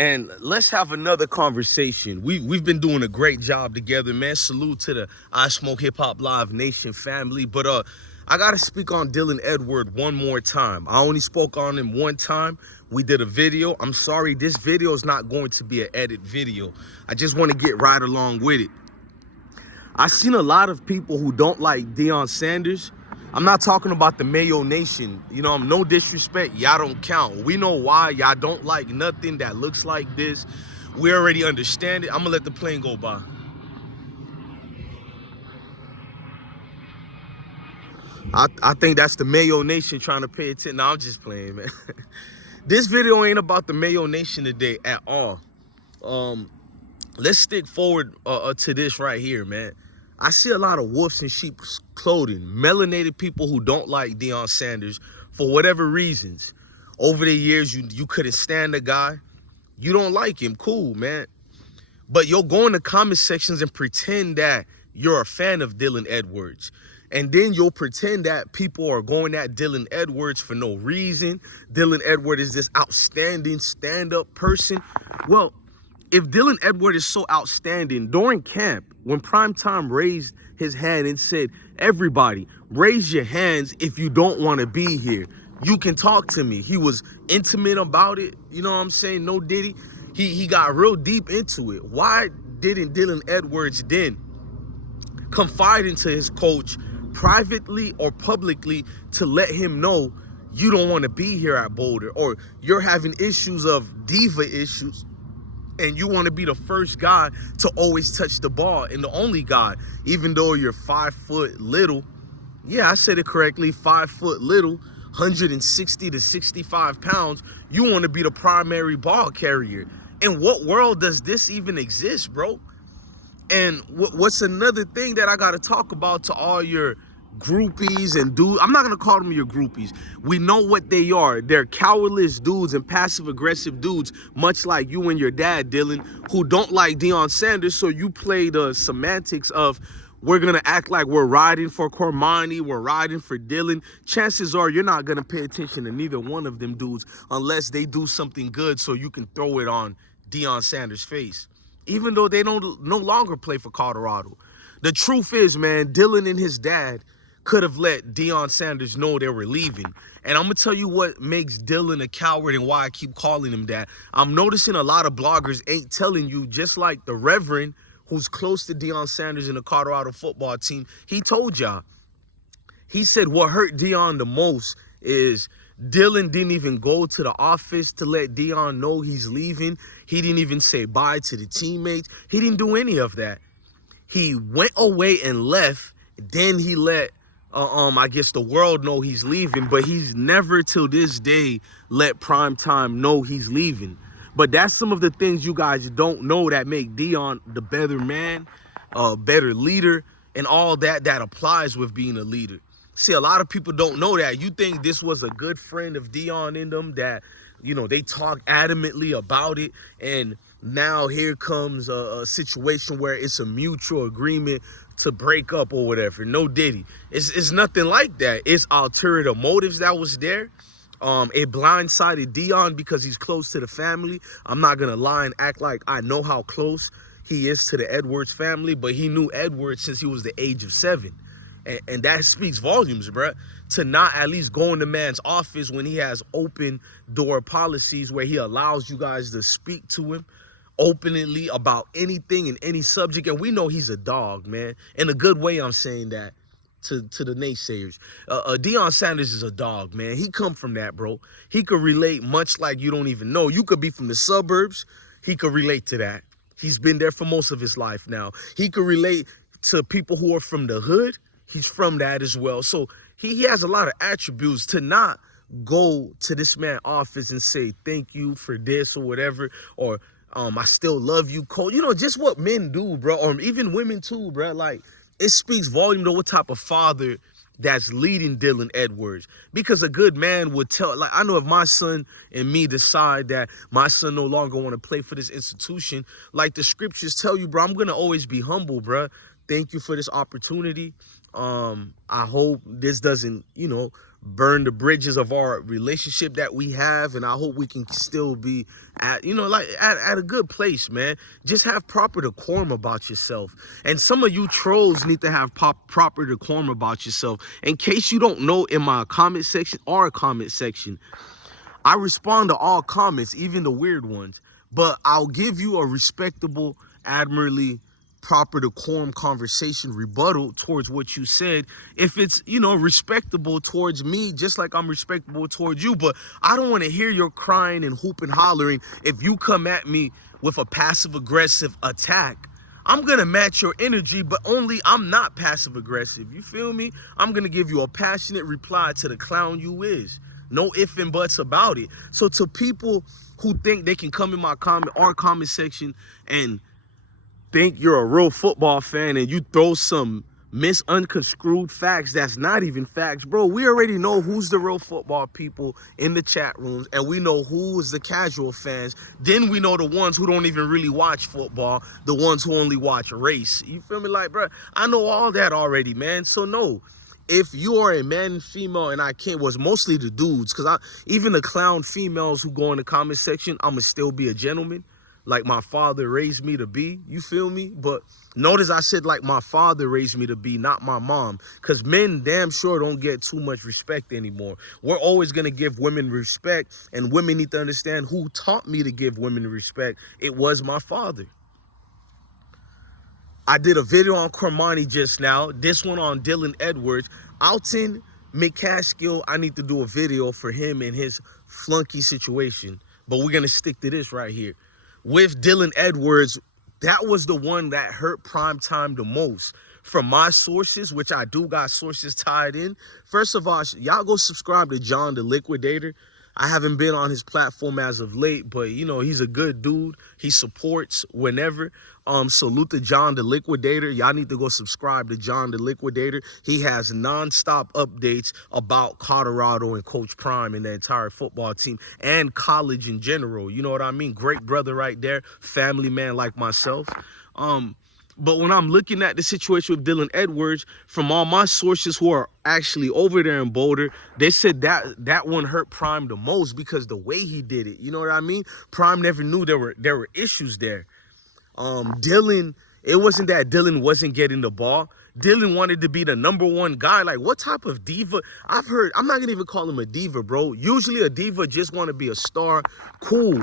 and let's have another conversation. We've been doing a great job together, man. Salute to the I Smoke Hip Hop Live Nation family. But I gotta speak on Dylan Edward one more time. I only spoke on him one time. We did a video. I'm sorry, this video is not going to be an edit video. I just want to get right along with it. I've seen a lot of people who don't like Deion Sanders. I'm not talking about the Mayo Nation. You know, no disrespect. Y'all don't count. We know why. Y'all don't like nothing that looks like this. We already understand it. I'm going to let the plane go by. I think that's the Mayo Nation trying to pay attention. No, I'm just playing, man. This video ain't about the Mayo Nation today at all. Let's stick forward to this right here, man. I see a lot of wolves in sheep's clothing, melanated people who don't like Deion Sanders for whatever reasons. Over the years, you couldn't stand the guy. You don't like him, cool, man. But you'll go in the comment sections and pretend that you're a fan of Dylan Edwards. And then you'll pretend that people are going at Dylan Edwards for no reason. Dylan Edwards is this outstanding stand-up person. Well, if Dylan Edwards is so outstanding, during camp, when Primetime raised his hand and said, everybody, raise your hands if you don't want to be here. You can talk to me. He was intimate about it. You know what I'm saying? No diddy. He got real deep into it. Why didn't Dylan Edwards then confide into his coach privately or publicly to let him know you don't want to be here at Boulder, or you're having issues of diva issues and you want to be the first guy to always touch the ball and the only guy, even though you're 5 foot little. Yeah, I said it correctly, 5 foot little, 160 to 65 pounds. You want to be the primary ball carrier. In what world does this even exist, bro? And what's another thing that I got to talk about to all your groupies and dudes? I'm not going to call them your groupies. We know what they are. They're cowardless dudes and passive-aggressive dudes, much like you and your dad, Dylan, who don't like Deion Sanders. So you play the semantics of, we're going to act like we're riding for Cormani, we're riding for Dylan. Chances are you're not going to pay attention to neither one of them dudes unless they do something good so you can throw it on Deion Sanders' face, even though they don't no longer play for Colorado. The truth is, man, Dylan and his dad could have let Deion Sanders know they were leaving. And I'm going to tell you what makes Dylan a coward and why I keep calling him that. I'm noticing a lot of bloggers ain't telling you, just like the Reverend, who's close to Deion Sanders in the Colorado football team, he told y'all. He said what hurt Deion the most is Dylan didn't even go to the office to let Deion know he's leaving. He didn't even say bye to the teammates. He didn't do any of that. He went away and left. Then he let, I guess, the world know he's leaving. But he's never till this day let Primetime know he's leaving. But that's some of the things you guys don't know that make Deion the better man, better leader, and all that applies with being a leader. See, a lot of people don't know that. You think this was a good friend of Deion in them that, you know, they talk adamantly about it. And now here comes a situation where it's a mutual agreement to break up or whatever. No diddy. It's nothing like that. It's ulterior motives that was there. It blindsided Deion because he's close to the family. I'm not going to lie and act like I know how close he is to the Edwards family, but he knew Edwards since he was the age of 7. And that speaks volumes, bruh, to not at least go in the man's office when he has open door policies where he allows you guys to speak to him openly about anything and any subject. And we know he's a dog, man. In a good way, I'm saying that to the naysayers. Deion Sanders is a dog, man. He come from that, bro. He could relate much like you don't even know. You could be from the suburbs. He could relate to that. He's been there for most of his life now. He could relate to people who are from the hood. He's from that as well. So he has a lot of attributes. To not go to this man's office and say, thank you for this or whatever, or I still love you, Cole. You know, just what men do, bro, or even women too, bro. Like, it speaks volume to what type of father that's leading Dylan Edwards. Because a good man would tell, like, I know if my son and me decide that my son no longer want to play for this institution, like the scriptures tell you, bro, I'm going to always be humble, bro. Thank you for this opportunity. I hope this doesn't, burn the bridges of our relationship that we have, and I hope we can still be at, like at a good place, man. Just have proper decorum about yourself. And some of you trolls need to have proper decorum about yourself. In case you don't know, in my comment section, our comment section, I respond to all comments, even the weird ones, but I'll give you a respectable, admirably proper decorum conversation rebuttal towards what you said if it's, respectable towards me, just like I'm respectable towards you. But I don't want to hear your crying and hooping, hollering if you come at me with a passive aggressive attack. I'm gonna match your energy, but only I'm not passive aggressive. You feel me? I'm gonna give you a passionate reply to the clown you is. No ifs and buts about it. So to people who think they can come in our comment section and think you're a real football fan and you throw some misconstrued facts that's not even facts, bro, we already know who's the real football people in the chat rooms, and we know who's the casual fans. Then we know the ones who don't even really watch football, the ones who only watch race. You feel me? Like, bro, I know all that already, man. So no, if you are a man and female, and I can't, was mostly the dudes, because even the clown females who go in the comment section, I'ma still be a gentleman like my father raised me to be. You feel me? But notice I said like my father raised me to be, not my mom, because men damn sure don't get too much respect anymore. We're always going to give women respect, and women need to understand who taught me to give women respect. It was my father. I did a video on Cormani just now. This one on Dylan Edwards. Alton McCaskill, I need to do a video for him and his flunky situation. But we're going to stick to this right here. With Dylan Edwards, that was the one that hurt prime time the most. From my sources, which I do got sources tied in. First of all, y'all go subscribe to John the Liquidator. I haven't been on his platform as of late, but he's a good dude. He supports whenever. Salute to John the Liquidator. Y'all need to go subscribe to John the Liquidator. He has non-stop updates about Colorado and Coach Prime and the entire football team and college in general. You know what I mean? Great brother right there. Family man like myself. But when I'm looking at the situation with Dylan Edwards, from all my sources who are actually over there in Boulder, they said that one hurt Prime the most because the way he did it. You know what I mean? Prime never knew there were issues there. Dylan, it wasn't that Dylan wasn't getting the ball. Dylan wanted to be the number one guy. Like, what type of diva? I've heard, I'm not going to even call him a diva, bro. Usually a diva just want to be a star, cool.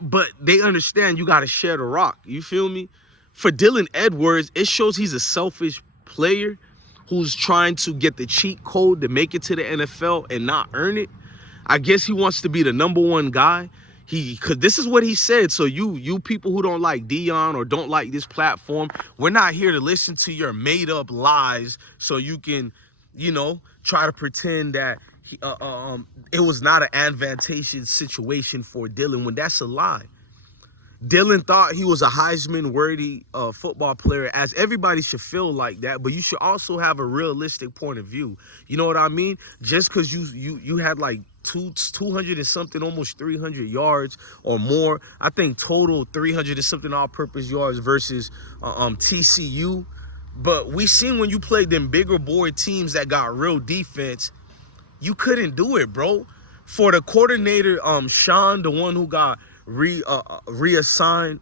But they understand you got to share the rock. You feel me? For Dylan Edwards, it shows he's a selfish player who's trying to get the cheat code to make it to the NFL and not earn it. I guess he wants to be the number one guy. Cause this is what he said. So you people who don't like Deion or don't like this platform, we're not here to listen to your made up lies so you can, try to pretend that it was not an advantageous situation for Dylan when that's a lie. Dylan thought he was a Heisman-worthy football player, as everybody should feel like that, but you should also have a realistic point of view. You know what I mean? Just because you had like 200 and something, almost 300 yards or more, I think total 300 and something all-purpose yards versus TCU. But we seen when you played them bigger boy teams that got real defense, you couldn't do it, bro. For the coordinator, Sean, the one who got reassigned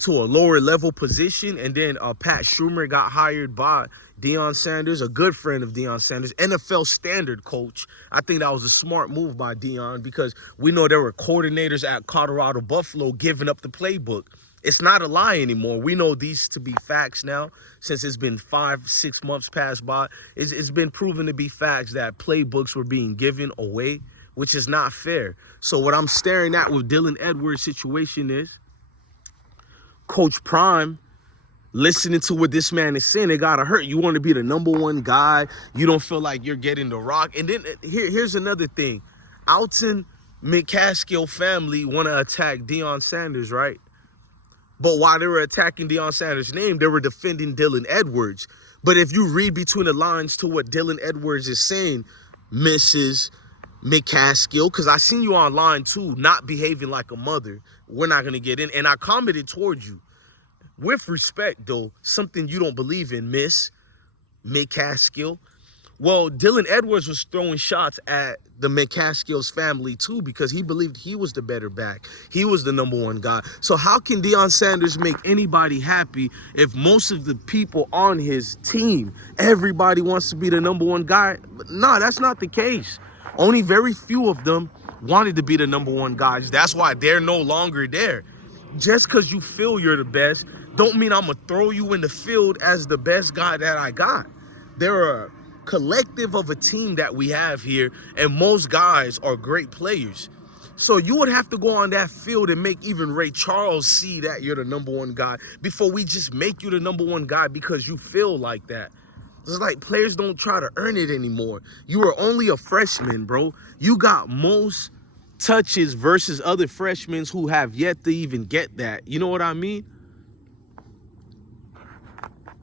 to a lower level position, and then Pat Schumer got hired by Deion Sanders, a good friend of Deion Sanders, NFL standard coach. I think that was a smart move by Deion, because we know there were coordinators at Colorado Buffalo giving up the playbook. It's not a lie anymore. We know these to be facts now, since it's been 5-6 months passed by. It's been proven to be facts that playbooks were being given away, which is not fair. So what I'm staring at with Dylan Edwards' situation is Coach Prime listening to what this man is saying. It gotta hurt. You want to be the number one guy. You don't feel like you're getting the rock. And then here's another thing. Alton McCaskill family want to attack Deion Sanders, right? But while they were attacking Deion Sanders' name, they were defending Dylan Edwards. But if you read between the lines to what Dylan Edwards is saying, Mrs. McCaskill, because I seen you online too, not behaving like a mother. We're not going to get in. And I commented towards you. With respect, though, something you don't believe in, miss. McCaskill. Well, Dylan Edwards was throwing shots at the McCaskill's family too because he believed he was the better back. He was the number one guy. So how can Deion Sanders make anybody happy if most of the people on his team, everybody wants to be the number one guy? No, that's not the case. Only very few of them wanted to be the number one guys. That's why they're no longer there. Just because you feel you're the best, don't mean I'm going to throw you in the field as the best guy that I got. There are a collective of a team that we have here, and most guys are great players. So you would have to go on that field and make even Ray Charles see that you're the number one guy before we just make you the number one guy because you feel like that. It's like players don't try to earn it anymore. You are only a freshman, bro. You got most touches versus other freshmen who have yet to even get that. You know what I mean?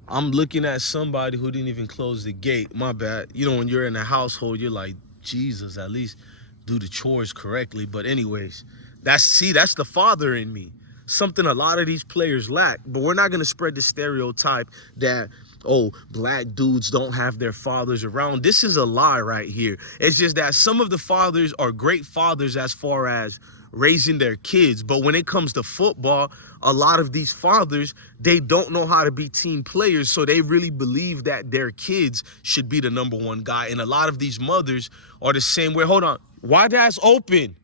I'm looking at somebody who didn't even close the gate. My bad. You know, when you're in a household, you're like, Jesus, at least do the chores correctly. But anyways, that's the father in me. Something a lot of these players lack. But we're not going to spread the stereotype that, oh, black dudes don't have their fathers around. This is a lie right here. It's just that some of the fathers are great fathers as far as raising their kids. But when it comes to football, a lot of these fathers, they don't know how to be team players. So they really believe that their kids should be the number one guy. And a lot of these mothers are the same way. Hold on. Why that's open?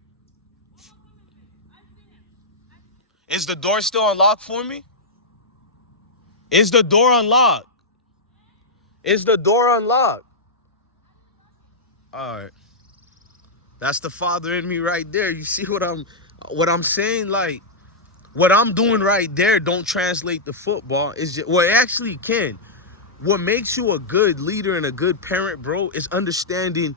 Is the door still unlocked for me? Is the door unlocked? Is the door unlocked? All right. That's the father in me right there. You see what I'm saying? Like, what I'm doing right there don't translate to football. It's just, well, it actually can. What makes you a good leader and a good parent, bro, is understanding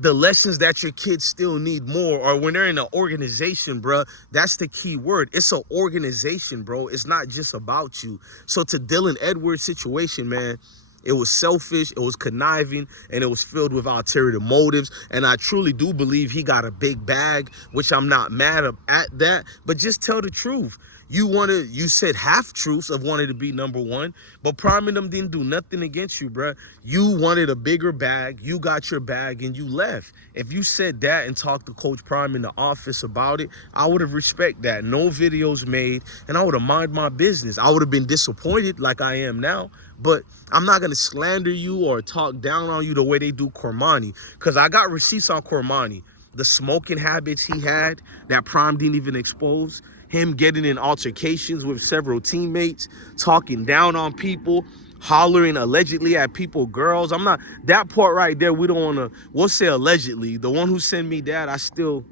the lessons that your kids still need more, or when they're in an organization, bro, that's the key word. It's an organization, bro. It's not just about you. So to Dylan Edwards' situation, man, it was selfish, it was conniving, and it was filled with ulterior motives. And I truly do believe he got a big bag, which I'm not mad at that. But just tell the truth. You said half truths of wanting to be number one, but Prime and them didn't do nothing against you, bruh. You wanted a bigger bag, you got your bag, and you left. If you said that and talked to Coach Prime in the office about it, I would have respected that. No videos made, and I would have minded my business. I would have been disappointed like I am now, but I'm not going to slander you or talk down on you the way they do Cormani, because I got receipts on Cormani. The smoking habits he had that Prime didn't even expose, him getting in altercations with several teammates, talking down on people, hollering allegedly at people, girls. I'm not, that part right there, we don't want to, we'll say allegedly. The one who sent me that, I still,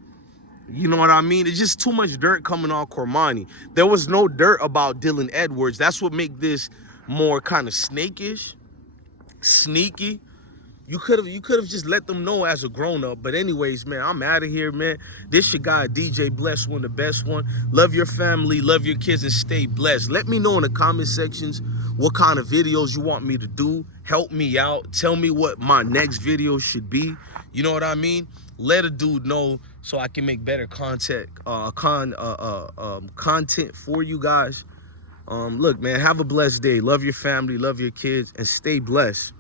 you know what I mean? It's just too much dirt coming on Cormani. There was no dirt about Dylan Edwards. That's what make this more kind of snakish, sneaky. You could have just let them know as a grown-up. But anyways, man, I'm out of here, man. This your guy, DJ Bless One, the best one. Love your family, love your kids, and stay blessed. Let me know in the comment sections what kind of videos you want me to do. Help me out. Tell me what my next video should be. You know what I mean? Let a dude know so I can make better content for you guys. Look, man, have a blessed day. Love your family, love your kids, and stay blessed.